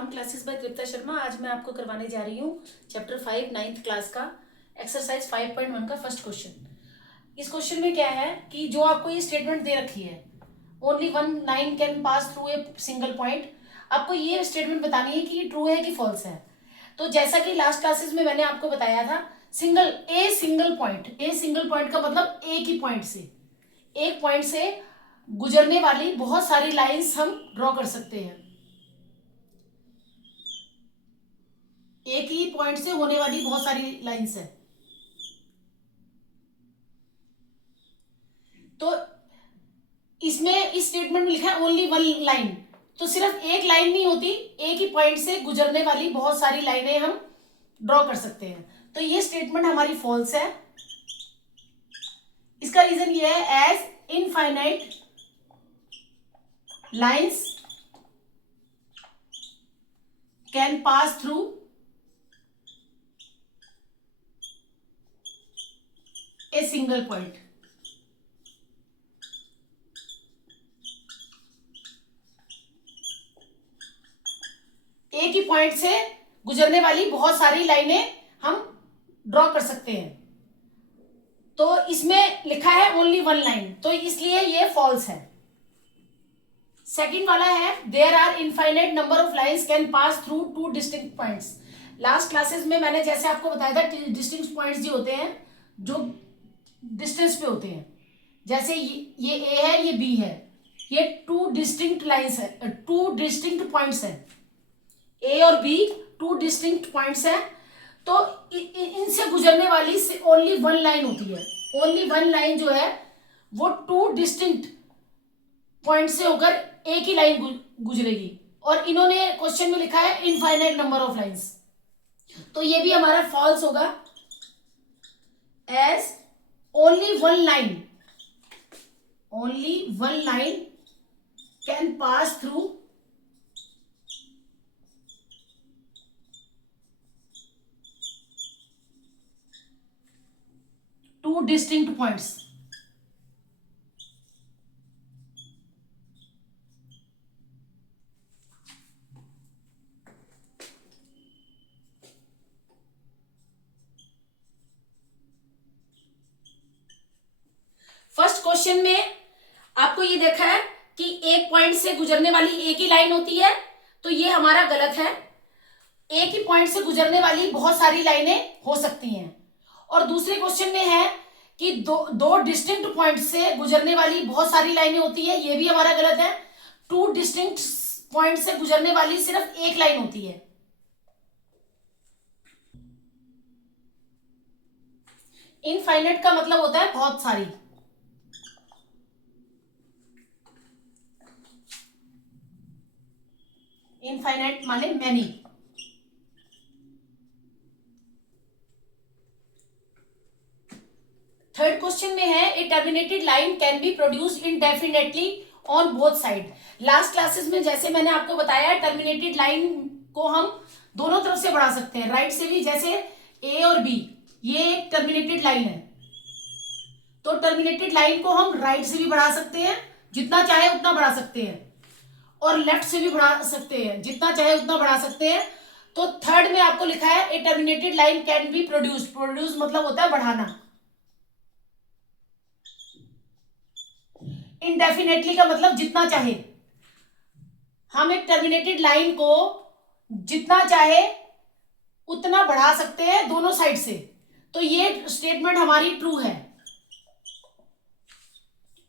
Around classes bye तृप्ता शर्मा। आज मैं आपको करवाने जा रही हूँ चैप्टर 5 9th क्लास का एक्सरसाइज 5.1 का फर्स्ट क्वेश्चन। इस क्वेश्चन में क्या है कि जो आपको ये स्टेटमेंट दे रखी है, only one line can pass through a single point. आपको ये स्टेटमेंट बतानी है कि ट्रू है कि फॉल्स है। तो जैसा कि लास्ट क्लासेस में मैंने आपको बताया था, सिंगल पॉइंट का मतलब एक ही पॉइंट से, एक पॉइंट से गुजरने वाली बहुत सारी लाइंस हम ड्रॉ कर सकते हैं। एक ही पॉइंट से होने वाली बहुत सारी लाइंस है। तो इसमें इस स्टेटमेंट में लिखा है ओनली वन लाइन, तो सिर्फ एक लाइन नहीं होती, एक ही पॉइंट से गुजरने वाली बहुत सारी लाइनें हम ड्रॉ कर सकते हैं। तो ये स्टेटमेंट हमारी फॉल्स है। इसका रीजन ये है, as infinite lines can pass through a single point. एक ही पॉइंट से गुजरने वाली बहुत सारी लाइनें हम ड्रॉ कर सकते हैं। तो इसमें लिखा है ओनली वन लाइन, तो इसलिए ये फॉल्स है। सेकंड वाला है, there are infinite number of lines can pass through two distinct points. Last classes में मैंने जैसे आपको बताया था, डिस्टिंक्ट पॉइंट्स जो होते हैं जो डिस्टेंस पे होते हैं, जैसे ये ए है, ये बी है, ये टू डिस्टिंक्ट लाइंस है, टू डिस्टिंक्ट पॉइंट्स है। ए और बी टू डिस्टिंक्ट पॉइंट्स हैं। तो इनसे गुजरने वाली ओनली वन लाइन होती है। ओनली वन लाइन जो है वो टू डिस्टिंक्ट पॉइंट से होकर एक ही लाइन गुजरेगी। और इन्होंने क्वेश्चन में लिखा है इनफाइनाइट नंबर ऑफ लाइंस, तो ये भी हमारा फॉल्स होगा। As only one line can pass through two distinct points. First question में आपको ये देखा है कि एक पॉइंट से गुजरने वाली एक ही लाइन होती है, तो ये हमारा गलत है। एक ही पॉइंट से गुजरने वाली बहुत सारी लाइनें हो सकती हैं। और दूसरे क्वेश्चन में है कि दो डिस्टिंक्ट पॉइंट से गुजरने वाली बहुत सारी लाइनें होती है, ये भी हमारा गलत है। टू डिस्टिंक्ट पॉइंट से गुजरने वाली सिर्फ एक लाइन होती है। इनफाइनाइट का मतलब होता है बहुत सारी। इनफाइनाइट माने मैनी। थर्ड क्वेश्चन में है, a terminated line can be produce indefinitely on both side. Last classes में जैसे मैंने आपको बताया, टर्मिनेटेड लाइन को हम दोनों तरफ से बढ़ा सकते हैं, राइट से भी। जैसे ए और बी, ये एक टर्मिनेटेड लाइन है, तो टर्मिनेटेड लाइन को हम राइट से भी बढ़ा सकते हैं, जितना चाहे उतना बढ़ा सकते हैं, और लेफ्ट से भी बढ़ा सकते हैं, जितना चाहे उतना बढ़ा सकते हैं। तो थर्ड में आपको लिखा है, a terminated line can be produce मतलब होता है बढ़ाना। इंडेफिनेटली का मतलब जितना चाहे। हम एक टर्मिनेटेड लाइन को जितना चाहे उतना बढ़ा सकते हैं दोनों साइड से। तो ये स्टेटमेंट हमारी ट्रू है,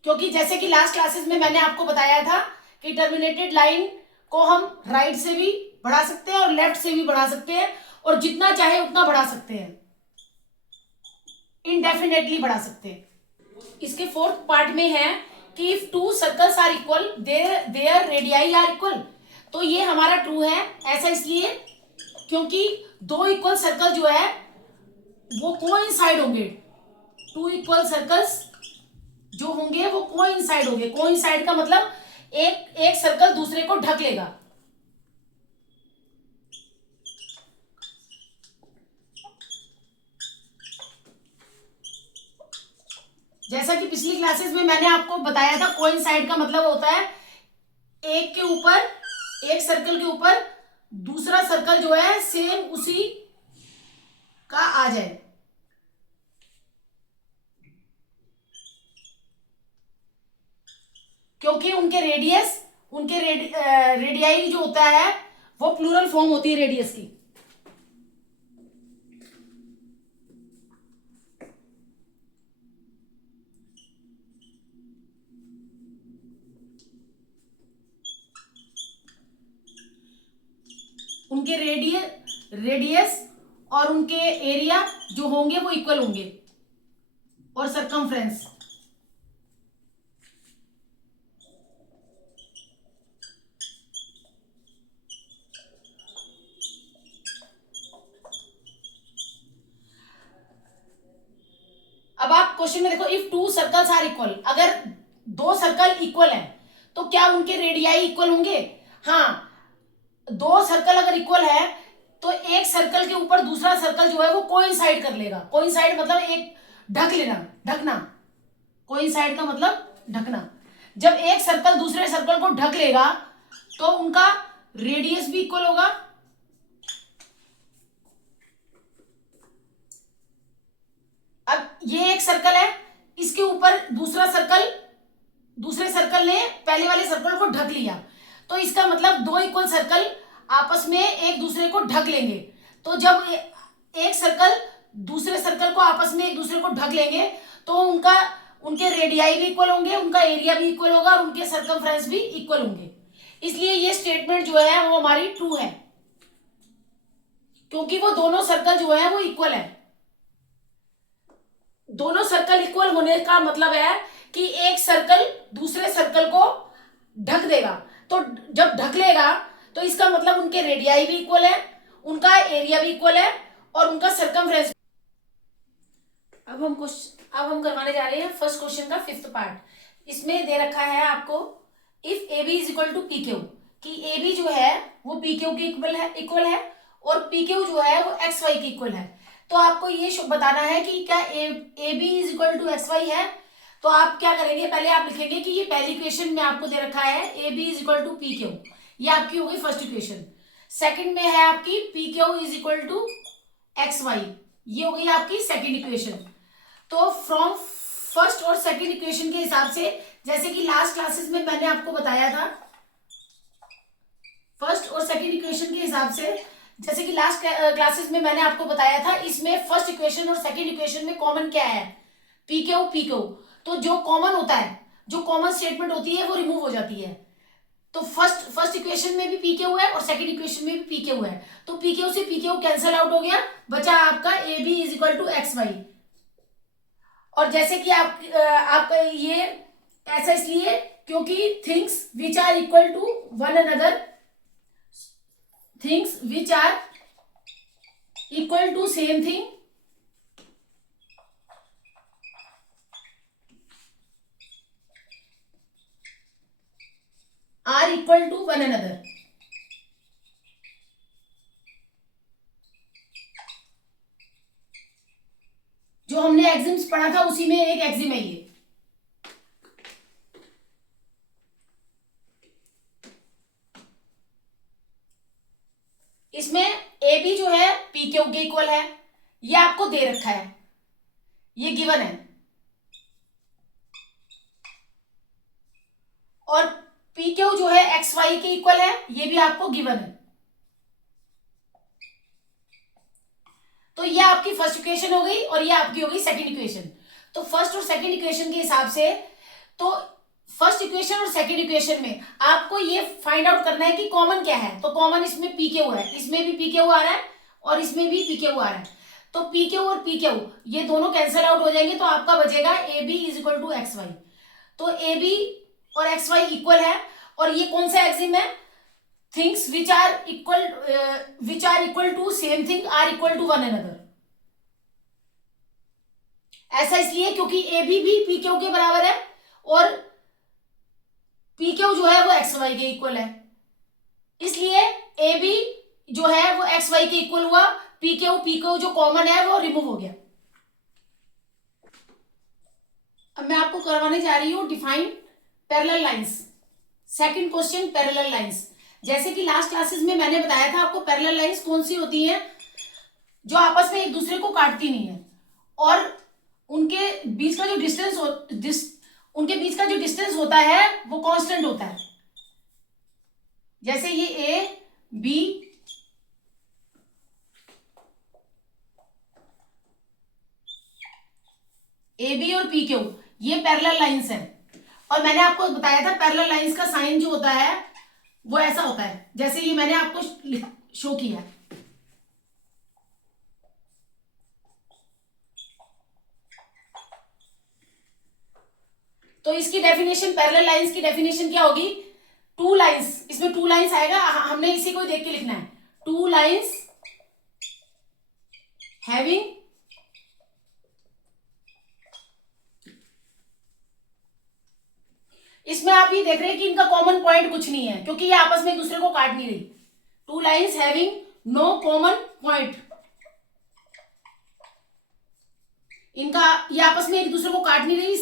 क्योंकि जैसे कि लास्ट क्लासेस में मैंने आपको बताया था कि टर्मिनेटेड लाइन को हम राइट से भी बढ़ा सकते हैं और लेफ्ट से भी बढ़ा सकते हैं, और जितना चाहे उतना बढ़ा सकते हैं, इंडेफिनेटली बढ़ा सकते हैं। इसके फोर्थ पार्ट में है कि if two circles are equal their radii are equal. तो ये हमारा ट्रू है। ऐसा इसलिए क्योंकि दो इक्वल सर्कल जो है वो कोइंसाइड होंगे। टू इक्वल सर्कल्स जो होंगे वो कोइंसाइड होंगे। कोइंसाइड का मतलब एक सर्कल दूसरे को ढक लेगा। जैसा कि पिछली क्लासेस में मैंने आपको बताया था, कोइंसाइड का मतलब होता है एक सर्कल के ऊपर दूसरा सर्कल जो है सेम उसी का आ जाए। क्योंकि उनके रेडियाई जो होता है वो प्लूरल फॉर्म होती है रेडियस की। उनके रेडियस और उनके एरिया जो होंगे वो इक्वल होंगे, और सरकमफ्रेंस। अब आप क्वेश्चन में देखो, if two circles are equal, अगर दो सर्कल इक्वल हैं तो क्या उनके रेडियाई इक्वल होंगे? हाँ, दो सर्कल अगर इक्वल है तो एक सर्कल के ऊपर दूसरा सर्कल जो है वो कोइंसाइड कर लेगा। कोइंसाइड मतलब एक ढक लेना, ढकना। कोइंसाइड का मतलब ढकना। जब एक सर्कल दूसरे सर्कल को ढक लेगा तो उनका रेडियस भी इक्वल होगा। अब ये एक सर्कल है, इसके ऊपर दूसरे सर्कल ने पहले वाले सर्कल को ढक लिया, तो इसका मतलब दो इक्वल सर्कल आपस में एक दूसरे को ढक लेंगे। तो जब एक सर्कल दूसरे सर्कल को आपस में एक दूसरे को ढक लेंगे तो उनके रेडियाई भी इक्वल होंगे, उनका एरिया भी इक्वल होगा और उनके सरकमफ्रेंस भी इक्वल होंगे। इसलिए ये स्टेटमेंट जो है वो हमारी ट्रू है, क्योंकि वो दोनों सर्कल जो है वो इक्वल है। दोनों सर्कल इक्वल होने का मतलब है कि एक सर्कल दूसरे सर्कल को ढक देगा। तो जब ढक लेगा तो इसका मतलब उनके रेडियाई भी इक्वल है, उनका एरिया भी इक्वल है और उनका सरकमफ्रेंस। अब हम करवाने जा रहे हैं फर्स्ट क्वेश्चन का फिफ्थ पार्ट। इसमें दे रखा है आपको, if A B is equal to P Q, कि ए बी जो है वो पी क्यू के इक्वल है और पी क्यू जो है वो एक्स वाई के इक्वल है। तो आपको ये बताना है कि क्या A B is equal to X Y है। तो आप क्या करेंगे, पहले आप लिखेंगे कि ये पहली इक्वेशन में आपको दे रखा है A B is equal to P Q, ये आपकी हो गई फर्स्ट इक्वेशन। सेकंड में है आपकी P Q is equal to X Y, ये हो गई आपकी सेकंड इक्वेशन। तो फ्रॉम फर्स्ट और सेकंड इक्वेशन के हिसाब से, जैसे कि लास्ट क्लासेस में मैंने आपको बताया था, फर्स्ट और सेकंड इक्वेशन के हिसाब से जैसे कि लास्ट क्लासेस में मैंने आपको बताया था, इसमें फर्स्ट इक्वेशन और सेकंड इक्वेशन में कॉमन क्या है? P Q. तो जो कॉमन होता है, जो कॉमन स्टेटमेंट होती है वो रिमूव हो जाती है। तो फर्स्ट इक्वेशन में भी पी क्यू है और सेकंड इक्वेशन में भी पी क्यू है, तो पी क्यू से पी क्यू कैंसिल आउट हो गया, बचा आपका A B is equal to X Y. और जैसे कि आपका ये ऐसा इसलिए क्योंकि things which are equal to one another, things which are equal to same thing are equal to one another. जो हमने एक्सिम्स पढ़ा था उसी में एक एक्सिम है ये। इसमें ए बी जो है पी क्यू के इक्वल है, ये आपको दे रखा है, ये गिवन है। और पी क्यू जो है एक्स वाई के इक्वल है, ये भी आपको गिवन है। तो ये आपकी फर्स्ट इक्वेशन हो गई और ये आपकी हो गई सेकंड इक्वेशन। तो फर्स्ट और सेकंड इक्वेशन के हिसाब से, तो फर्स्ट इक्वेशन और सेकंड इक्वेशन में आपको ये फाइंड आउट करना है कि कॉमन क्या है। तो कॉमन इसमें पी क्यू है, इसमें भी पी क्यू आ रहा है और इसमें भी पी क्यू आ रहा है। तो पी क्यू और पी क्यू ये दोनों कैंसिल आउट हो जाएंगे, तो आपका बचेगा A B is equal to X Y. तो ए बी और एक्स वाई इक्वल है, और ये कौन सा एक्सिम है? Things which are equal to same thing are equal to one another. ऐसा इसलिए क्योंकि ए बी भी पी क्यू के बराबर है और पी क्यू जो है वो एक्स वाई के इक्वल है, इसलिए ए बी जो है वो एक्स वाई के इक्वल हुआ, पी क्यू जो कॉमन है वो रिमूव हो गया। अब मैं आपको करवाने जा रही हूं define parallel lines. Second question parallel lines. जैसे कि लास्ट क्लासेस में मैंने बताया था आपको, पैरेलल लाइंस कौन सी होती हैं, जो आपस में एक दूसरे को काटती नहीं है और उनके बीच का जो उनके बीच का जो डिस्टेंस होता है वो कांस्टेंट होता है। जैसे ये ए बी, और पी क्यू, ये पैरेलल लाइंस है। और मैंने आपको बताया था पैरेलल लाइंस का साइन जो होता है वो ऐसा होता है, जैसे ये मैंने आपको शो किया। तो इसकी डेफिनेशन, पैरेलल लाइंस की डेफिनेशन क्या होगी, टू लाइंस, इसमें टू लाइंस आएगा, हमने इसी को देख के लिखना है, टू लाइंस हैविंग इसमें आप ये देख रहे हैं कि इनका कॉमन पॉइंट कुछ नहीं है क्योंकि ये आपस में एक दूसरे को काट नहीं रही। Two lines having no common point, इनका ये आपस में एक दूसरे को काट नहीं रही,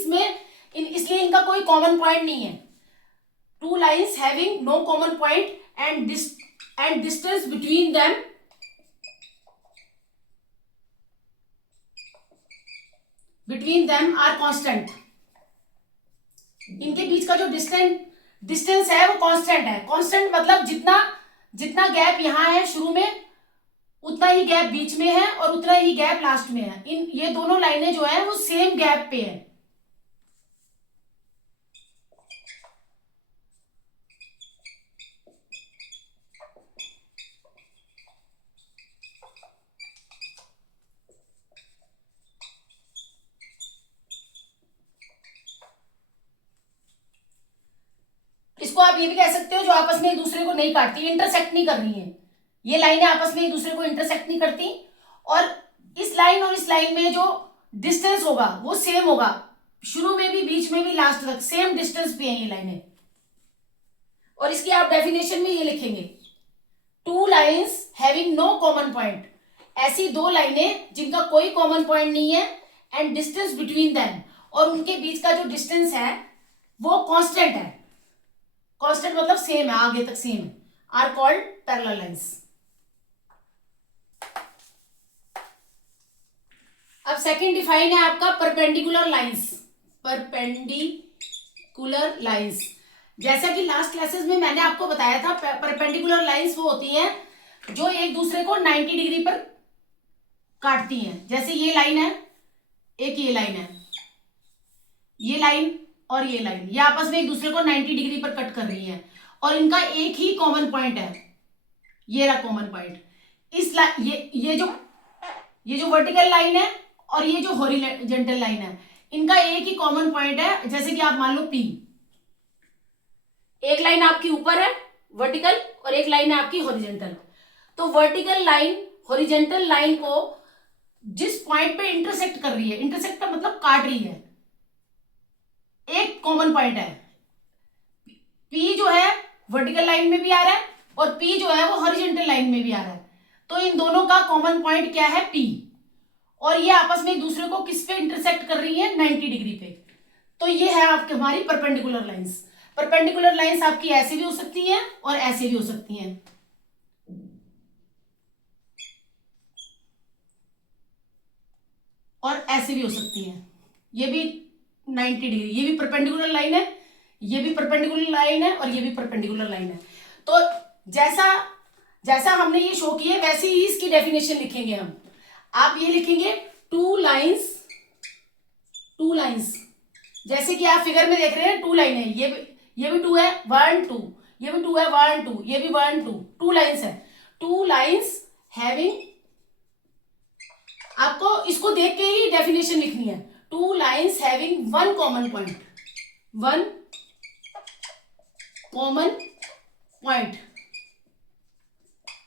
इसलिए इनका कोई कॉमन पॉइंट नहीं है। Two lines having no common point and distance between them are constant. इनके बीच का जो डिस्टेंस है वो कांस्टेंट है। कांस्टेंट मतलब जितना गैप यहां है शुरू में, उतना ही गैप बीच में है और उतना ही गैप लास्ट में है। ये दोनों लाइनें जो है वो सेम गैप पे है। इसको आप ये भी कह सकते हो जो आपस में एक दूसरे को नहीं काटती, इंटरसेक्ट नहीं कर रही है। ये लाइनें आपस में एक दूसरे को इंटरसेक्ट नहीं करती और इस लाइन और इस लाइन में जो डिस्टेंस होगा वो सेम होगा, शुरू में भी, बीच में भी, लास्ट तक सेम डिस्टेंस पे है ये लाइनें। और इसकी आप डेफिनेशन में ये लिखेंगे, two lines having no common point, ऐसी दो लाइनें जिनका कोई कॉमन पॉइंट नहीं है, एंड डिस्टेंस बिटवीन देम, और उनके बीच का जो डिस्टेंस है वो कांस्टेंट है। कांस्टेंट मतलब सेम है, आगे तक सेम है, आर कॉल्ड पैरेलल लाइंस। अब सेकंड डिफाइन है आपका परपेंडिकुलर लाइंस। परपेंडिकुलर लाइंस, जैसा कि लास्ट क्लासेस में मैंने आपको बताया था, परपेंडिकुलर लाइंस वो होती हैं जो एक दूसरे को 90 डिग्री पर काटती हैं। जैसे ये लाइन है, एक ये लाइन है, ये लाइन और ये लाइन, ये आपस में एक दूसरे को 90 डिग्री पर कट कर रही हैं और इनका एक ही कॉमन पॉइंट है, ये रहा कॉमन पॉइंट। ये जो वर्टिकल लाइन है और ये जो हॉरिजॉन्टल लाइन है, इनका एक ही कॉमन पॉइंट है। जैसे कि आप मान लो P, एक लाइन आपकी ऊपर है वर्टिकल और एक लाइन है आपकी हॉरिजॉन्टल। तो वर्टिकल लाइन हॉरिजॉन्टल लाइन को जिस पॉइंट पे इंटरसेक्ट कर रही है, इंटरसेक्ट का मतलब काट रही है, एक कॉमन पॉइंट है। P जो है वर्टिकल लाइन में भी आ रहा है और P जो है वो हॉरिजॉन्टल लाइन में भी आ रहा है। तो इन दोनों का कॉमन पॉइंट क्या है, P, और ये आपस में एक दूसरे को किस पे इंटरसेक्ट कर रही है, 90 डिग्री पे। तो ये है आपकी हमारी परपेंडिकुलर लाइंस। परपेंडिकुलर लाइंस आपकी ऐसे भी हो सकती हैं और ऐसे भी हो सकती हैं। और ऐसे भी हो सकती हैं, ये भी 90 डिग्री, ये भी परपेंडिकुलर लाइन है, ये भी परपेंडिकुलर लाइन है और ये भी परपेंडिकुलर लाइन है। तो जैसा हमने ये शो किया वैसे ही इसकी डेफिनेशन लिखेंगे हम। आप ये लिखेंगे टू लाइंस, जैसे कि आप फिगर में देख रहे हैं, टू लाइन है, ये भी टू है, 1 2, ये भी टू है, 1 2, ये भी 1 2, टू लाइंस है। टू लाइंस हैविंग, आपको इसको देख के ही डेफिनेशन लिखनी है, two lines having one common point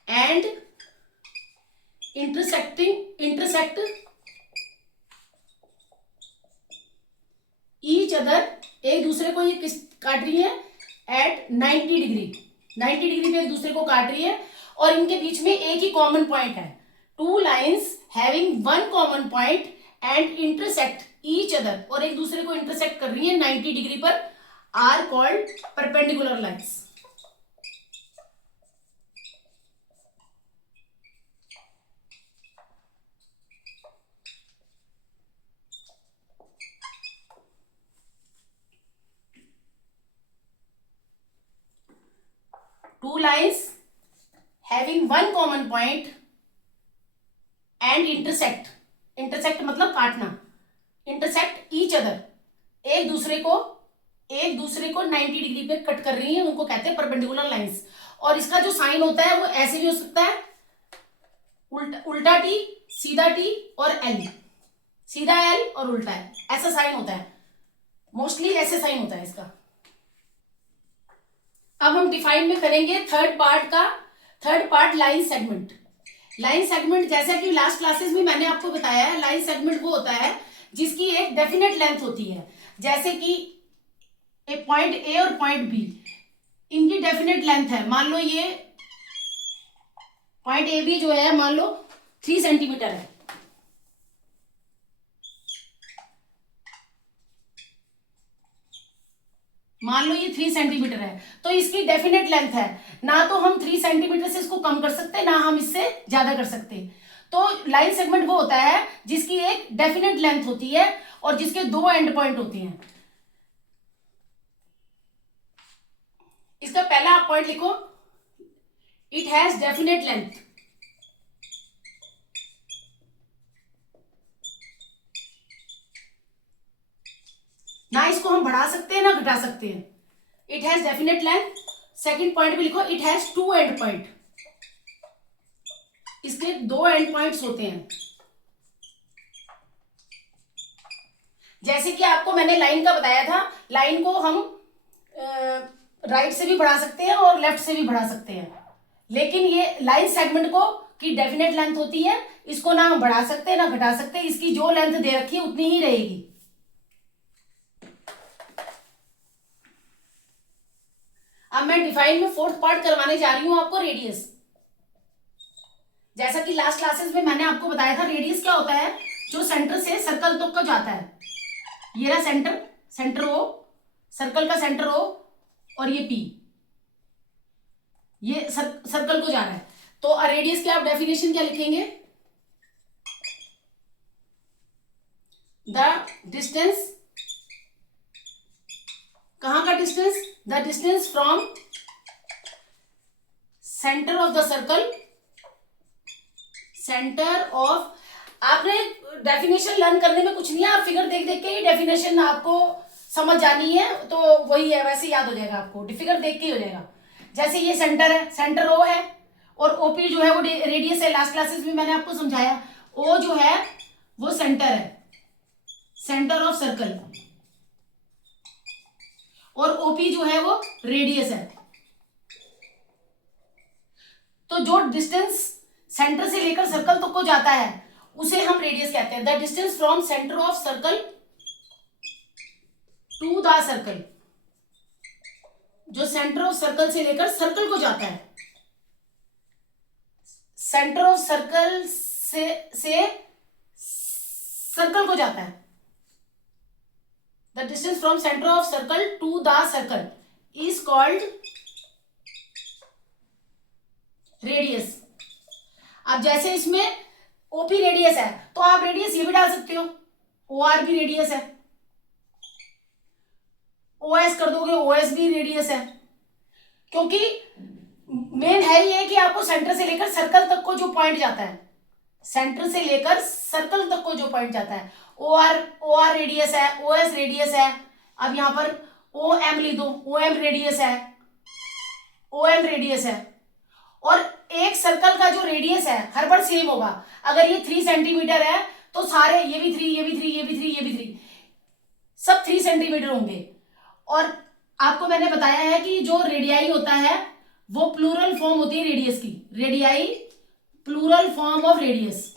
and intersect each other, एक दूसरे को ये किस काट रही है, एट 90 डिग्री पे एक दूसरे को काट रही है और इनके बीच में एक ही कॉमन पॉइंट है। Two lines having one common point and intersect each other, और एक दूसरे को इंटरसेक्ट कर रही है 90 डिग्री पर, are called perpendicular lines. Two lines having one common point and intersect, intersect मतलब काटना, इंटरसेक्ट ईच अदर, एक दूसरे को 90 डिग्री पे कट कर रही है, उनको कहते हैं परपेंडिकुलर लाइंस। और इसका जो साइन होता है वो ऐसे भी हो सकता है, उल्टा टी, सीधा टी और एल, सीधा एल और उल्टा एल, ऐसा साइन होता है, मोस्टली ऐसे साइन होता है इसका। अब हम डिफाइन में करेंगे third part line segment. Line segment जैसा कि लास्ट क्लासेस में मैंने आपको बताया है, लाइन सेगमेंट वो होता है जिसकी एक डेफिनेट लेंथ होती है, जैसे कि एक पॉइंट ए और पॉइंट बी, इनकी डेफिनेट लेंथ है। मान लो ये पॉइंट ए बी जो है मान लो 3 सेंटीमीटर है, मान लो ये 3 सेंटीमीटर है, तो इसकी डेफिनेट लेंथ है, ना तो हम 3 सेंटीमीटर से इसको कम कर सकते, ना हम इससे ज्यादा कर सकते। तो लाइन सेगमेंट वो होता है जिसकी एक डेफिनेट लेंथ होती है और जिसके 2 एंड पॉइंट होते हैं। इसका पहला आप पॉइंट लिखो, इट हैज डेफिनेट लेंथ। ना इसको हम बढ़ा सकते हैं ना घटा सकते हैं, it has definite length. Second point भी लिखो, इट हैज 2 एंड पॉइंट, इसके 2 एंड पॉइंट्स होते हैं। जैसे कि आपको मैंने लाइन का बताया था, लाइन को हम राइट से भी बढ़ा सकते हैं और लेफ्ट से भी बढ़ा सकते हैं, लेकिन ये लाइन सेगमेंट को की डेफिनेट लेंथ होती है, इसको ना हम बढ़ा सकते ना घटा सकते, इसकी जो लेंथ दे रखी है उतनी ही रहेगी। अब मैं डिफाइन में फोर्थ पार्ट करवाने जा रही हूं आपको, रेडियस। जैसा कि लास्ट क्लासेस में मैंने आपको बताया था, रेडियस क्या होता है, जो सेंटर से सर्कल तक का जाता है। ये रहा सेंटर ओ, सर्कल का सेंटर ओ, और ये पी, ये सर्कल को जा रहा है। तो रेडियस की आप डेफिनेशन क्या लिखेंगे, द डिस्टेंस, कहां का distance, the distance from centre of the circle, centre of, आपने डेफिनेशन लर्न करने में कुछ नहीं है, आप फिगर देख देख के ही डेफिनेशन आपको समझ जानी है, तो वही है, वैसे याद हो जाएगा आपको, फिगर देख के ही हो जाएगा। जैसे ये सेंटर है, सेंटर ओ है, और ओपी जो है वो रेडियस है, लास्ट क्लासेस में मैंने आपको समझाया। ओ जो है वो सेंटर है, सेंटर ऑफ सर्कल, और ओपी जो है वो रेडियस है। तो जो डिस्टेंस सेंटर से लेकर सर्कल तक को जाता है उसे हम रेडियस कहते हैं। The distance from centre of circle to the circle, जो सेंटर ऑफ सर्कल से लेकर सर्कल को जाता है, सेंटर ऑफ सर्कल से सर्कल को जाता है, the distance from centre of circle to the circle is called radius. अब जैसे इसमें ओपी रेडियस है, तो आप रेडियस ये भी डाल सकते हो, ओआर भी रेडियस है, ओएस कर दोगे, ओएस भी रेडियस है, क्योंकि मेन है ये कि आपको सेंटर से लेकर सर्कल तक को जो पॉइंट जाता है, सेंटर से लेकर सर्कल तक को जो पॉइंट जाता है, ओआर रेडियस है, ओएस रेडियस है। अब यहां पर ओ एम लिख दो, ओ एम रेडियस है, ओ एम रेडियस है। और एक सर्कल का जो रेडियस है हर बार सेम होगा। अगर ये 3 सेंटीमीटर है तो सारे ये भी 3, ये भी 3, ये भी 3, ये भी 3, सब 3 सेंटीमीटर होंगे। और आपको मैंने बताया है कि जो रेडियाई होता है वो प्लूरल फॉर्म होती है रेडियस की, radii plural form of radius.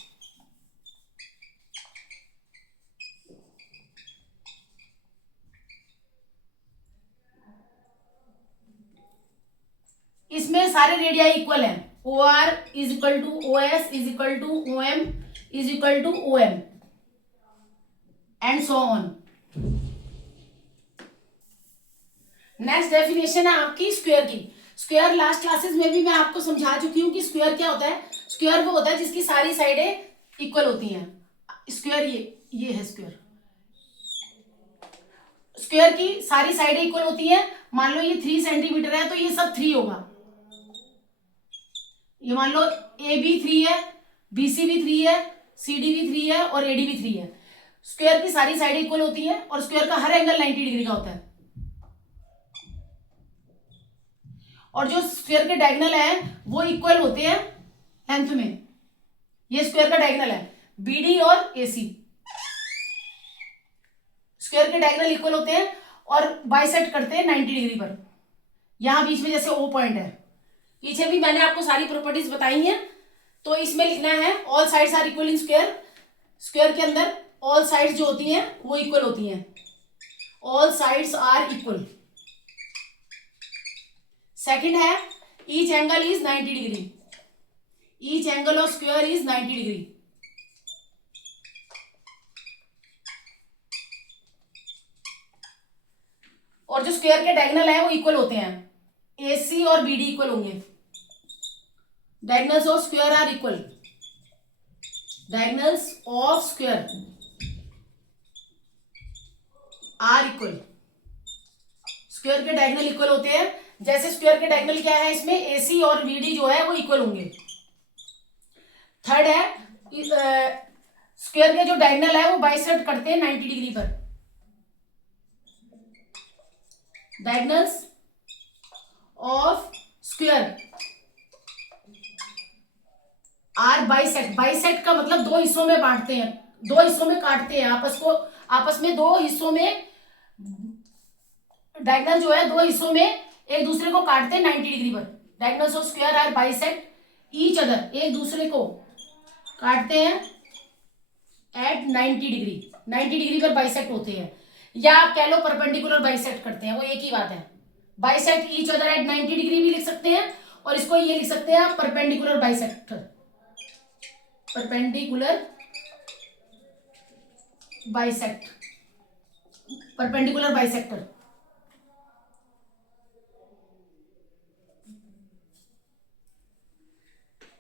इसमें सारे रेडियाई इक्वल हैं, O R is equal to O S is equal to O M is equal to O M and so on. Next definition है आपकी square की। Square last classes में भी मैं आपको समझा चुकी हूं कि स्क्वायर क्या होता है। स्क्वायर वो होता है जिसकी सारी साइडें इक्वल होती हैं। स्क्वायर ये है स्क्वायर, स्क्वायर की सारी साइडें इक्वल होती हैं। मान लो ये 3 सेंटीमीटर है तो ये सब 3 होगा, ये मान लो ए बी 3 है, बी सी भी 3 है, सी डी भी 3 है और ए डी भी 3 है। स्क्वायर की सारी साइड इक्वल होती है और स्क्वायर का हर एंगल 90 डिग्री का होता है। और जो स्क्वायर के डायगोनल है वो इक्वल होते हैं लेंथ में। ये स्क्वायर का डायगोनल है बीडी और एसी, स्क्वायर के डायगोनल इक्वल होते हैं और बाइसेक्ट करते हैं 90 डिग्री पर। यहां बीच में जैसे ओ पॉइंट है, पीछे भी मैंने आपको सारी प्रॉपर्टीज बताई हैं। तो इसमें लिखना है all sides are equal in square. Square के अंदर ऑल साइड्स जो होती हैं वो इक्वल होती हैं, all sides are equal. Second है each angle is 90 degree, each angle of square is 90 degree. और जो स्क्वायर के डायगोनल है वो इक्वल होते हैं, एसी और बीडी इक्वल होंगे। Diagonals of square are equal, diagonals of square are equal. Square के डायगोनल इक्वल होते हैं। जैसे स्क्वायर के डायगोनल क्या है, इसमें एसी और बीडी जो है वो इक्वल होंगे। थर्ड है स्क्वायर के जो डायगोनल है वो बाइसेक्ट करते हैं 90 डिग्री पर। Diagonals of square are bisect, bisect का मतलब दो हिस्सों में बांटते हैं, दो हिस्सों में काटते हैं आपस को, आपस में दो हिस्सों में, डायगोनल जो है दो हिस्सों में एक दूसरे को काटते हैं 90 डिग्री पर। Diagonals of square are bisect each other, एक दूसरे को काटते हैं एट 90 डिग्री, 90 डिग्री पर बाइसेक्ट होते हैं। या आप कह लो परपेंडिकुलर बाइसेक्ट करते हैं, वो एक ही बात है। Bisect each other at 90 degree भी लिख सकते हैं और इसको ये लिख सकते हैं आप perpendicular bisector, perpendicular bisect, perpendicular bisector.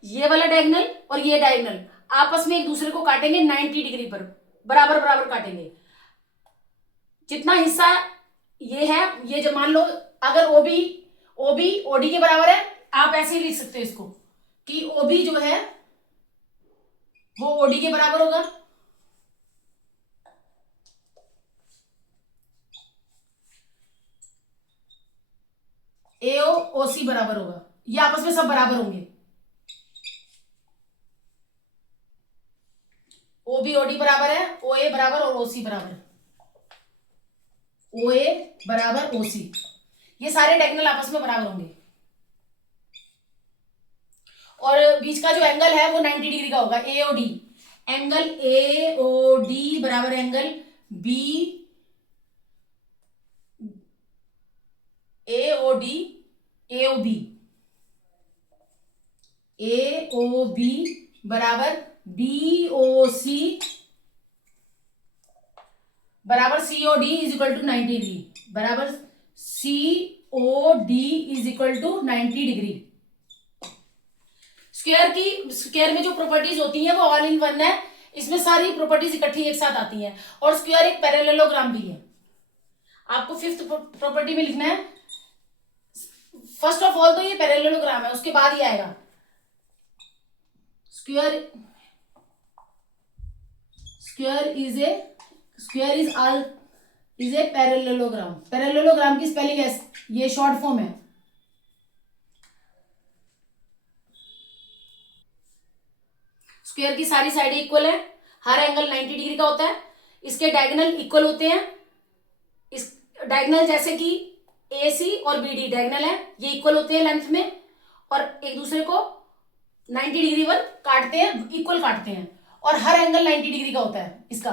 ये वाला डायगोनल और ये डायगोनल आपस में एक दूसरे को काटेंगे 90 डिग्री पर, बराबर बराबर काटेंगे। जितना हिस्सा ये है, ये जो मान लो अगर ओबी ओबी ओडी के बराबर है, आप ऐसे ही लिख सकते हो इसको कि ओबी जो है वो ओडी के बराबर होगा, एओ ओसी बराबर होगा, ये आपस में सब बराबर होंगे। ओबी ओडी बराबर है, ओए बराबर और ओसी बराबर, ओए बराबर ओसी, ये सारे डायगोनल आपस में बराबर होंगे। और बीच का जो एंगल है वो 90 डिग्री का होगा, एओडी, एंगल एओडी बराबर angle B, AOD AOB, AOB बराबर बीओसी बराबर COD is equal to 90 degree, बराबर COD is equal to 90 degree. Square में जो प्रॉपर्टीज होती हैं वो ऑल इन वन है, इसमें सारी प्रॉपर्टीज इकट्ठी एक साथ आती हैं। और स्क्वायर एक पैरेललोग्राम भी है। आपको फिफ्थ प्रॉपर्टी में लिखना है, फर्स्ट ऑफ ऑल तो ये पैरेललोग्राम है, उसके बाद ही आएगा square, square is a parallelogram. Parallelogram की स्पेलिंग है, ये शॉर्ट फॉर्म है। स्क्वायर की सारी साइडें इक्वल है, हर एंगल 90 डिग्री का होता है, इसके डायगोनल इक्वल होते हैं। इस डायगोनल जैसे कि ए सी और बी डी डायगोनल है, ये इक्वल होते हैं लेंथ में और एक दूसरे को 90 डिग्री पर काटते हैं, इक्वल काटते हैं। और हर एंगल 90 डिग्री का होता है, इसका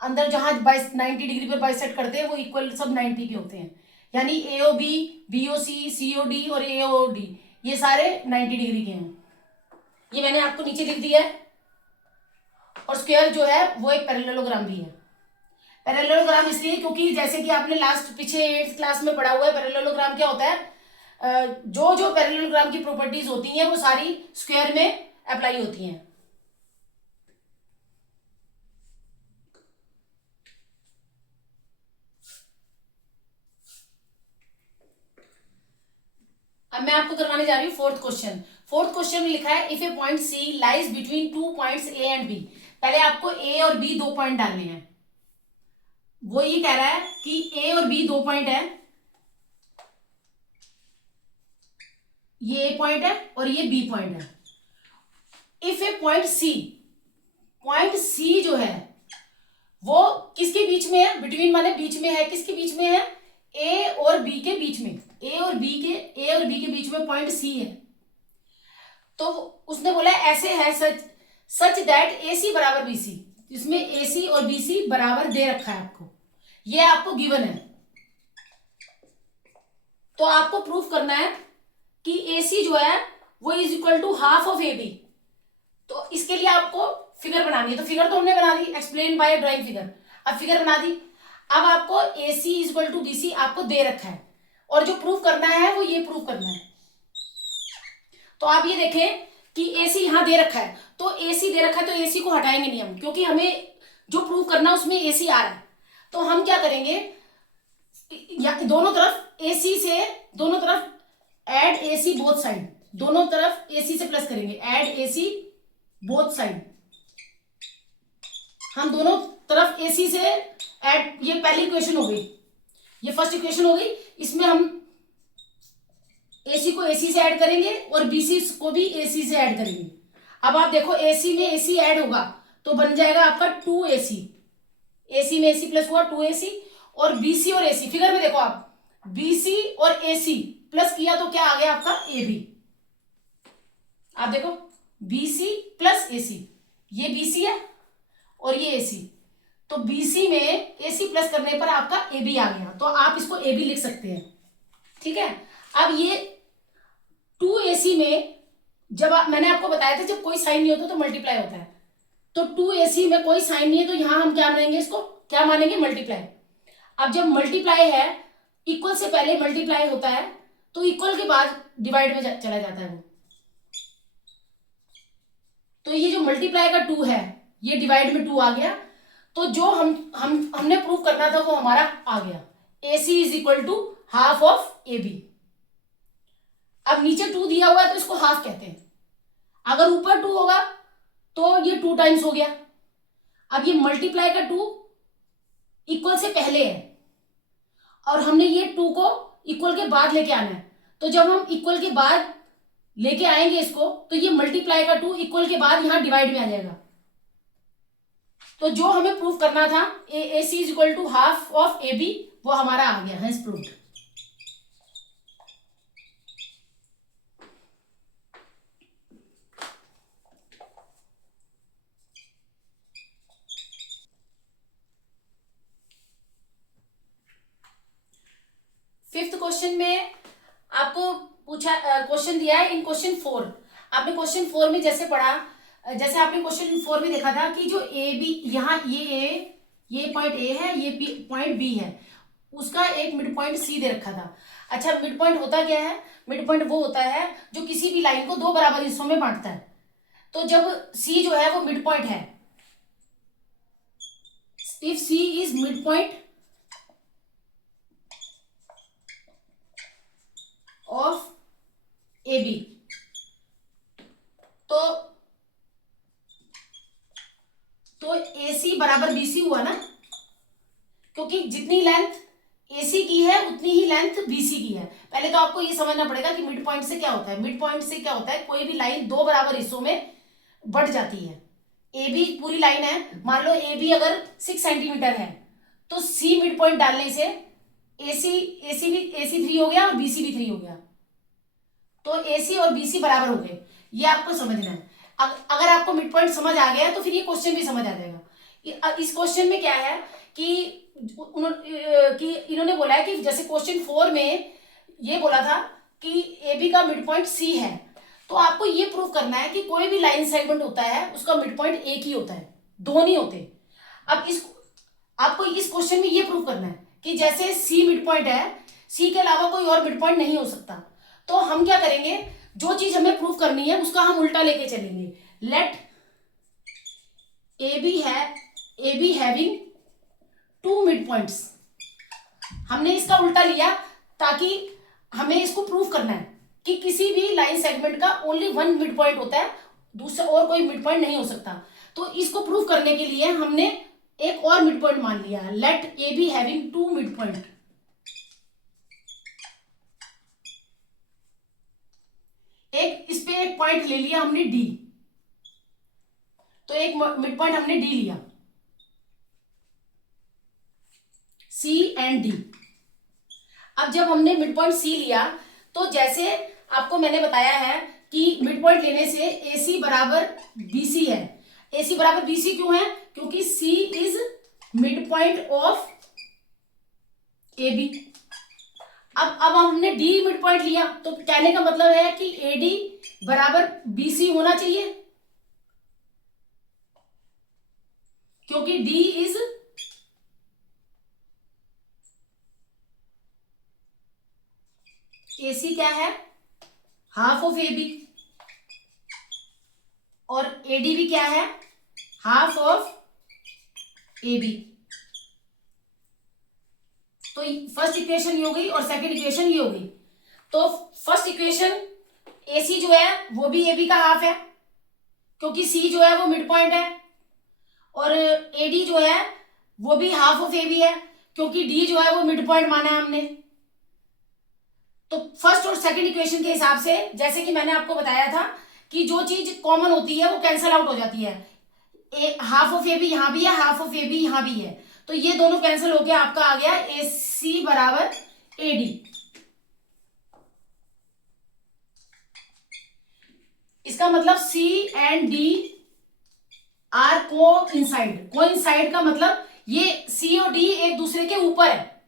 अंदर जहां 90 डिग्री पर बाइसेक्ट करते हैं वो इक्वल सब 90 के होते हैं। यानी एओ बी, बीओ सी, सीओ डी और एओ डी ये सारे 90 डिग्री के हैं। ये मैंने आपको नीचे लिख दिया है। और स्क्वायर जो है वो एक पैरेललोग्राम भी है। पैरेललोग्राम इसलिए क्योंकि जैसे कि आपने लास्ट पीछे 8th क्लास में पढ़ा हुआ है, पैरेललोग्राम क्या होता है, जो जो पैरेललोग्राम की प्रॉपर्टीज होती हैं वो सारी स्क्वायर में अप्लाई होती हैं। अब मैं आपको करवाने जा रही हूँ फोर्थ क्वेश्चन। फोर्थ क्वेश्चन में लिखा है if a point C lies between two points A and B. पहले आपको ए और बी दो पॉइंट डालने हैं। वो ये कह रहा है कि ए और बी दो पॉइंट है, ये ए पॉइंट है और ये बी पॉइंट है। इफ ए पॉइंट सी जो है वो किसके बीच में है, बिटवीन माने बीच में है, किसके बीच में है, ए और बी के बीच में, ए और बी के बीच में पॉइंट सी है। तो उसने बोला ऐसे है सच दैट ए सी बराबर बी सी, इसमें ए सी और बी सी बराबर दे रखा है आपको, ये आपको गिवन है। तो आपको प्रूफ करना है कि ए सी जो है वो is equal to half of A B. तो इसके लिए आपको फिगर बनानी है। तो फिगर तो हमने बना दी, एक्सप्लेन बाय ड्राइंग फिगर। अब फिगर बना दी। अब आपको A C is equal to B C आपको दे रखा है और जो प्रूफ करना है वो ये प्रूफ करना है। तो आप ये देखें कि ए सी यहां दे रखा है, तो ए सी दे रखा है तो ए सी को हटाएंगे नहीं हम, क्योंकि हमें जो प्रूफ करना है उसमें ए सी आ रहा है। तो हम क्या करेंगे, दोनों तरफ ए सी से दोनों तरफ एड ए सी बोथ साइड, दोनों तरफ ए सी से प्लस करेंगे, एड ए सी बोथ साइड। हम दोनों तरफ ए सी से एड, ये पहली इक्वेशन हो गई, ये फर्स्ट इक्वेशन हो गई। इसमें हम AC को AC से ऐड करेंगे और BC को भी AC से ऐड करेंगे। अब आप देखो AC में AC ऐड होगा तो बन जाएगा आपका 2AC, AC में AC प्लस हुआ 2AC, और BC और AC, फिगर में देखो आप BC और AC प्लस किया तो क्या आ गया आपका AB। आप देखो BC प्लस AC, ये BC है और ये AC, तो BC में AC प्लस करने पर आपका AB आ गया, तो आप इसको AB लिख सकते हैं। ठीक है। अब ये 2AC में जब मैंने आपको बताया था जब कोई साइन नहीं होता तो मल्टीप्लाई होता है, तो 2AC में कोई साइन नहीं है तो यहां हम क्या मानेंगे, इसको क्या मानेंगे, मल्टीप्लाई। अब जब मल्टीप्लाई है, इक्वल से पहले मल्टीप्लाई होता है तो इक्वल के बाद डिवाइड में चला जाता है वो। तो ये जो मल्टीप्लाई का 2 है ये डिवाइड में 2 आ गया, तो जो हमने प्रूव करना था वो हमारा आ गया, AC is equal to half of AB। अब नीचे 2 दिया हुआ है तो इसको हाफ कहते हैं, अगर ऊपर 2 होगा तो ये 2 टाइम्स हो गया। अब ये मल्टीप्लाई का 2 इक्वल से पहले है और हमने ये 2 को इक्वल के बाद लेके आना है, तो जब हम इक्वल के बाद लेके आएंगे इसको तो ये मल्टीप्लाई का 2 इक्वल के बाद यहां डिवाइड में आ जाएगा। तो जो हमें प्रूफ करना था AC is equal to half of AB वो हमारा आ गया, हेंस प्रूव्ड। फिफ्थ क्वेश्चन में आपको पूछा क्वेश्चन दिया है इन क्वेश्चन 4। आपने क्वेश्चन 4 में जैसे पढ़ा, जैसे आपने क्वेश्चन 4 में देखा था कि जो ए बी, यहाँ ये पॉइंट ए है, ये पॉइंट बी है, उसका एक मिड पॉइंट सी दे रखा था। अच्छा, मिड पॉइंट होता क्या है, मिड पॉइंट वो होता है जो किसी भी लाइन को दो बराबर हिस्सों में बांटता है। तो जब सी जो है वो मिड पॉइंट है, if C is mid point of A B, तो ए सी बराबर बी सी हुआ ना, क्योंकि जितनी लेंथ ए सी की है उतनी ही लेंथ बी सी की है। पहले तो आपको ये समझना पड़ेगा कि मिड पॉइंट से क्या होता है। मिड पॉइंट से क्या होता है, कोई भी लाइन दो बराबर हिस्सों में बढ़ जाती है। ए बी पूरी लाइन है, मान लो ए बी अगर 6 सेंटीमीटर है तो सी मिड पॉइंट डालने से ए सी 3 हो गया और बी सी भी 3 हो गया, तो ए सी और बी सी बराबर हो गए। ये आपको समझना है। अगर आपको मिड पॉइंट समझ आ गया तो फिर ये क्वेश्चन भी समझ आ जाएगा। इस क्वेश्चन में क्या है कि इन्होंने बोला है कि जैसे क्वेश्चन 4 में ये बोला था कि ए बी का मिड पॉइंट सी है, तो आपको ये प्रूव करना है कि कोई भी लाइन सेगमेंट होता है उसका मिड पॉइंट एक ही होता है, दो नहीं होते। अब आपको इस क्वेश्चन में ये प्रूव करना है कि जैसे सी मिड पॉइंट है, सी के अलावा कोई और मिड पॉइंट नहीं हो सकता। तो हम क्या करेंगे, जो चीज हमें प्रूव करनी है उसका हम उल्टा लेके चलेंगे। Let A B having 2 mid points. हमने इसका उल्टा लिया ताकि हमें इसको प्रूव करना है कि किसी भी लाइन सेगमेंट का ओनली वन मिड पॉइंट होता है, दूसरा और कोई मिड पॉइंट नहीं हो सकता। तो इसको प्रूव करने के लिए हमने एक और मिड पॉइंट मान लिया, let A B having two mid point. एक इस पे एक पॉइंट ले लिया हमने डी, तो एक मिड पॉइंट हमने डी लिया, सी एंड डी। अब जब हमने मिड पॉइंट सी लिया, तो जैसे आपको मैंने बताया है कि मिड पॉइंट लेने से ए सी बराबर बी सी है। ए सी बराबर बी सी क्यों है? क्योंकि C is mid point of A B. अब हमने डी मिड पॉइंट लिया, तो कहने का मतलब है कि ए डी बराबर बी सी होना चाहिए, क्योंकि डी इज ए सी क्या है? हाफ ऑफ ए बी, और ए डी भी क्या है? Half of A B. तो फर्स्ट इक्वेशन ये हो गई और सेकंड इक्वेशन ये हो गई। तो फर्स्ट इक्वेशन ए सी जो है वो भी ए बी का हाफ है, क्योंकि सी जो है वो मिड पॉइंट है, और ए डी जो है वो भी हाफ ऑफ ए बी है, क्योंकि डी जो है वो मिड पॉइंट माना है हमने। तो फर्स्ट और सेकंड इक्वेशन के हिसाब से, जैसे कि मैंने आपको बताया था कि जो चीज कॉमन होती है वो कैंसल आउट हो जाती है। हाफ ऑफ ए बी यहां भी है, हाफ ऑफ ए बी यहां भी है, तो ये दोनों कैंसिल होके आपका आ गया ए सी बराबर ए डी। इसका मतलब C and D are coincide का मतलब ये सी और डी एक दूसरे के ऊपर है,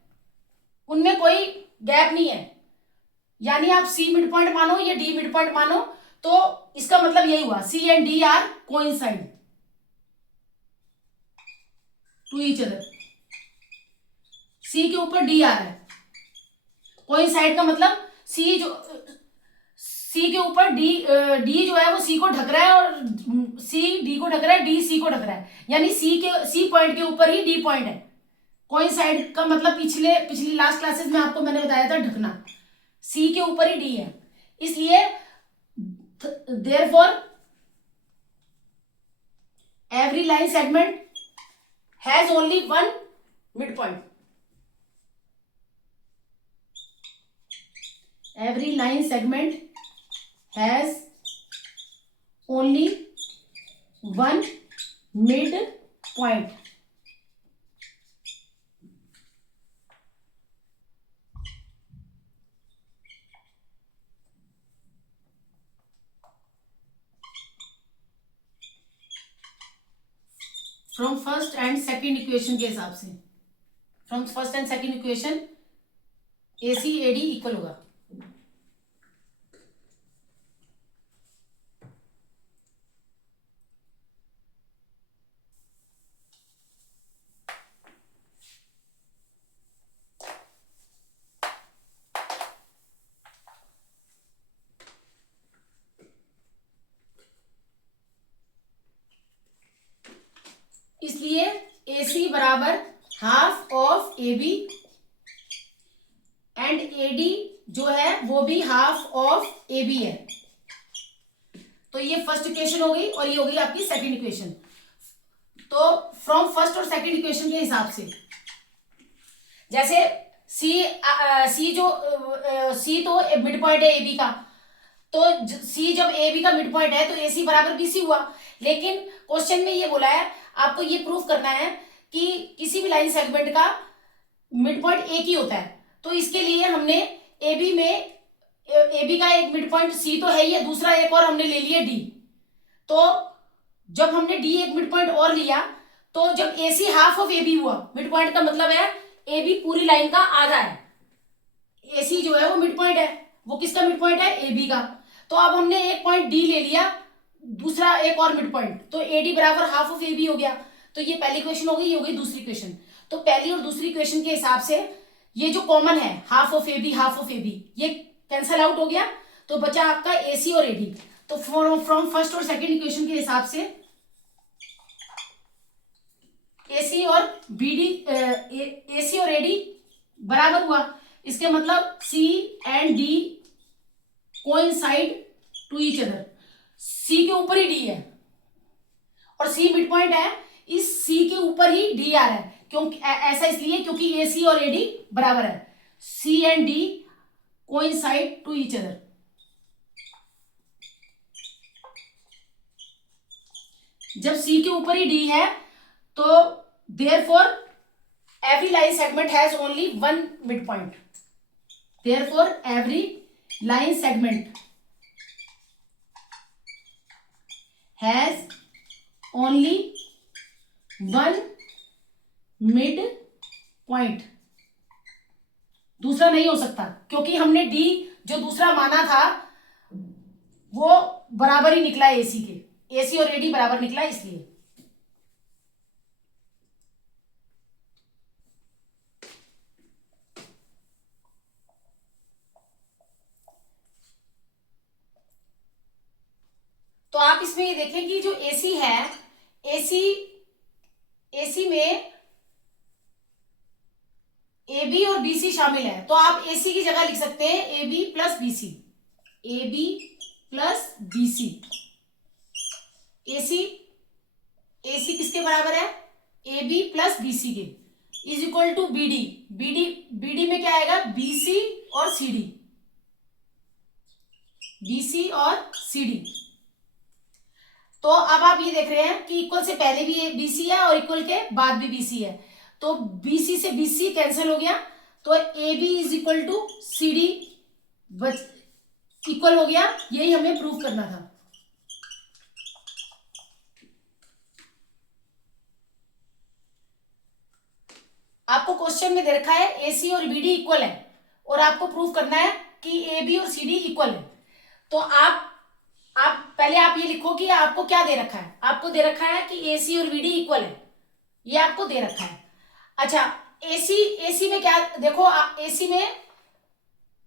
उनमें कोई गैप नहीं है। यानी आप सी मिड पॉइंट मानो या डी मिड पॉइंट मानो, तो इसका मतलब यही हुआ, C and D are coincide to each other. C के ऊपर डी आ रहा है, कोइंसाइड का मतलब सी के ऊपर डी जो है वो सी को ढक रहा है, और सी डी को ढक रहा है, डी सी को ढक रहा है, यानी सी पॉइंट के ऊपर ही डी पॉइंट है। कोइंसाइड का मतलब पिछली लास्ट क्लासेस में आपको मैंने बताया था, ढकना। सी के ऊपर ही डी है, इसलिए therefore every line segment has only one midpoint. Every line segment has only one midpoint. From first and second equation के हिसाब से, from first and second equation A C A D equal होगा। इसलिए A C बराबर half of A B and A D जो है वो भी हाफ ऑफ ए बी है। तो ये फर्स्ट इक्वेशन हो गई और ये हो गई आपकी सेकंड इक्वेशन। तो फ्रॉम फर्स्ट और सेकंड इक्वेशन के हिसाब से, जैसे सी तो मिड पॉइंट है ए बी का, तो सी जब ए बी का मिड पॉइंट है तो ए सी बराबर बी सी हुआ। लेकिन क्वेश्चन में ये बोला है आपको ये प्रूफ करना है कि किसी भी लाइन सेगमेंट का मिड पॉइंट एक ही होता है। तो इसके लिए हमने ए बी का एक मिड पॉइंट सी तो है ही है, दूसरा एक और हमने ले लिया डी। तो जब हमने डी एक मिड पॉइंट और लिया, तो जब ए सी हाफ ऑफ ए बी हुआ, मिड पॉइंट का मतलब है ए बी पूरी लाइन का आधा है, ए सी जो है वो मिड पॉइंट है, वो किसका मिड पॉइंट है? ए बी का। तो अब हमने एक पॉइंट डी ले लिया, दूसरा एक और मिड पॉइंट, तो ए डी बराबर हाफ ऑफ ए बी हो गया। तो ये पहली क्वेश्चन हो गई, ये हो गई दूसरी क्वेश्चन। तो पहली और दूसरी क्वेश्चन के हिसाब से ये जो कॉमन है half of A B, half of A B, ये कैंसल आउट हो गया, तो बचा आपका ए सी और ए डी। तो फ्रॉम फर्स्ट और सेकंड इक्वेशन के हिसाब से ए सी और बी डी, ए सी और ए डी बराबर हुआ। इसके मतलब C and D coincide to each other. C के ऊपर ही डी है और सी मिड पॉइंट है, इस सी के ऊपर ही डी आ रहा है। क्योंकि ऐसा इसलिए क्योंकि ए सी और ए डी बराबर है। C and D coincide to each other. जब सी के ऊपर ही डी है तो therefore every line segment has only one midpoint. Therefore, every line segment has only one midpoint. दूसरा नहीं हो सकता क्योंकि हमने D जो दूसरा माना था वो बराबर ही निकला AC के। AC और AD बराबर निकला इसलिए। तो आप इसमें ये देखें कि जो AC है, AC में AB और BC शामिल है। तो आप AC की जगह लिख सकते हैं AB plus BC। AB plus BC। AC किसके बराबर है? AB प्लस BC के is equal to BD। BD में क्या आएगा? BC और CD। BC और CD। तो अब आप ये देख रहे हैं कि इक्वल से पहले भी BC है और इक्वल के बाद भी BC है। तो BC से BC कैंसिल हो गया तो AB is equal to CD equal हो गया। यही हमें प्रूव करना था। आपको क्वेश्चन में दे रखा है AC और BD इक्वल है और आपको प्रूव करना है कि AB और CD इक्वल है। तो आप पहले आप ये लिखो कि आपको क्या दे रखा है। आपको दे रखा है कि AC और BD इक्वल है, ये आपको दे रखा है। अच्छा, AC में क्या देखो, AC में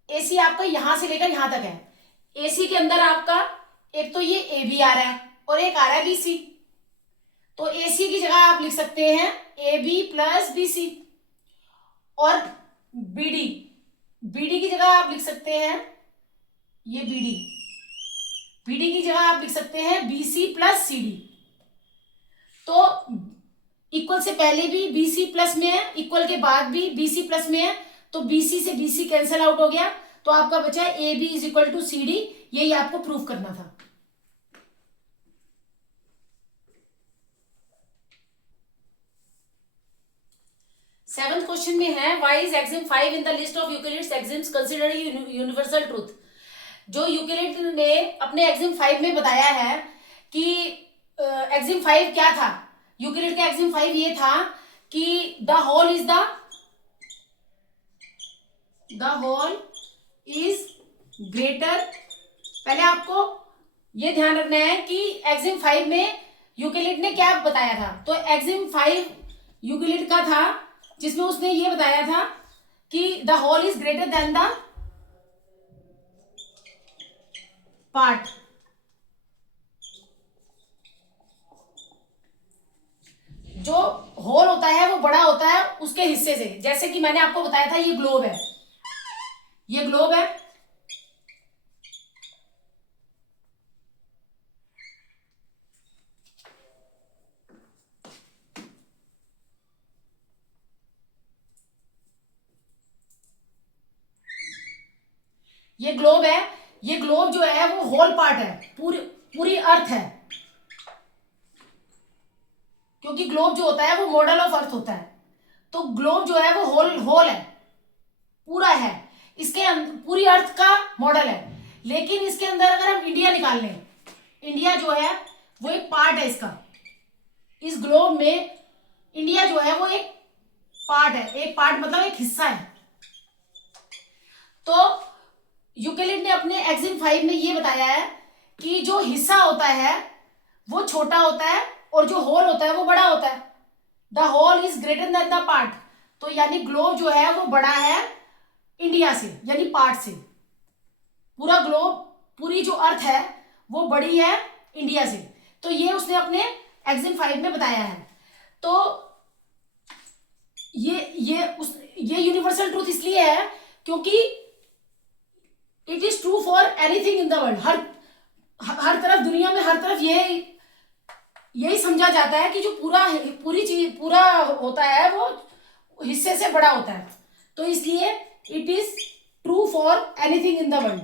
AC आपका यहां से लेकर यहां तक है। AC के अंदर आपका एक तो ये AB आ रहा है और एक आ रहा है BC। तो AC की जगह आप लिख सकते हैं AB प्लस BC और BD की जगह आप लिख सकते हैं ये BD की जगह आप लिख सकते हैं BC प्लस CD। तो इक्वल से पहले भी BC प्लस में है, इक्वल के बाद भी BC प्लस में है। तो BC से BC कैंसिल आउट हो गया तो आपका बचा है AB is equal to CD। यही आपको प्रूफ करना था। सेवंथ क्वेश्चन में है why is Exim 5 in the list of Euclid's axioms considered universal truth. जो यूक्लिड ने अपने एक्सिम 5 में बताया है कि एक्सिम 5 क्या था। यूक्लिड का एक्सिम 5 ये था कि द होल इज ग्रेटर। पहले आपको ये ध्यान रखना है कि एक्सिम 5 में यूक्लिड ने क्या बताया था। तो एक्सिम 5 यूक्लिड का था जिसमें उसने ये बताया था कि the whole is greater than the part. जो होल होता है वो बड़ा होता है उसके हिस्से से। जैसे कि मैंने आपको बताया था ये ग्लोब है, ये ग्लोब है। ये ग्लोब है। ये ग्लोब जो है वो होल पार्ट है, पूरी अर्थ है। क्योंकि ग्लोब जो होता है वो मॉडल ऑफ अर्थ होता है। तो ग्लोब जो है वो होल है, पूरा है। इसके पूरी अर्थ का मॉडल है। लेकिन इसके अंदर अगर हम इंडिया निकाल लें, इंडिया जो है वो एक पार्ट है इसका। इस ग्लोब में इंडिया जो है वो एक पार्ट है। एक पार्ट मतलब एक हिस्सा है। तो यूक्लिड ने अपने एक्सिम 5 में ये बताया है कि जो हिस्सा होता है वो छोटा होता है और जो होल होता है वो बड़ा होता है। The whole is greater than the part. तो यानी ग्लोब जो है वो बड़ा है इंडिया से, यानी पार्ट से। पूरा ग्लोब, पूरी जो अर्थ है वो बड़ी है इंडिया से। तो ये उसने अपने एक्सिम 5 में बताया है। तो ये यूनिवर्सल ट्रूथ इसलिए है क्योंकि it is true for anything in the world. हर तरफ दुनिया में, हर तरफ यही समझा जाता है कि जो पूरी चीज पूरा होता है वो हिस्से से बड़ा होता है। तो इसलिए it is true for anything in the world.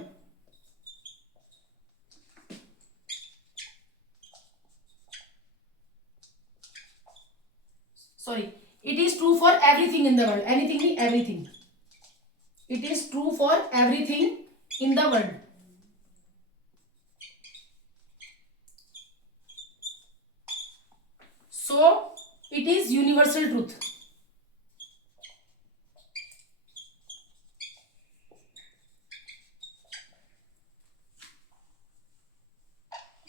Sorry, it is true for everything in the world. Anything नहीं, everything. It is true for everything in the world. So it is universal truth.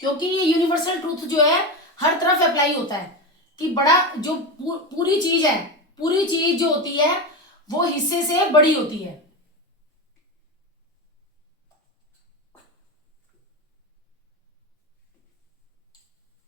क्योंकि ये universal truth जो है हर तरफ apply होता है कि बड़ा जो पूरी चीज है, पूरी चीज जो होती है वो हिस्से से बड़ी होती है।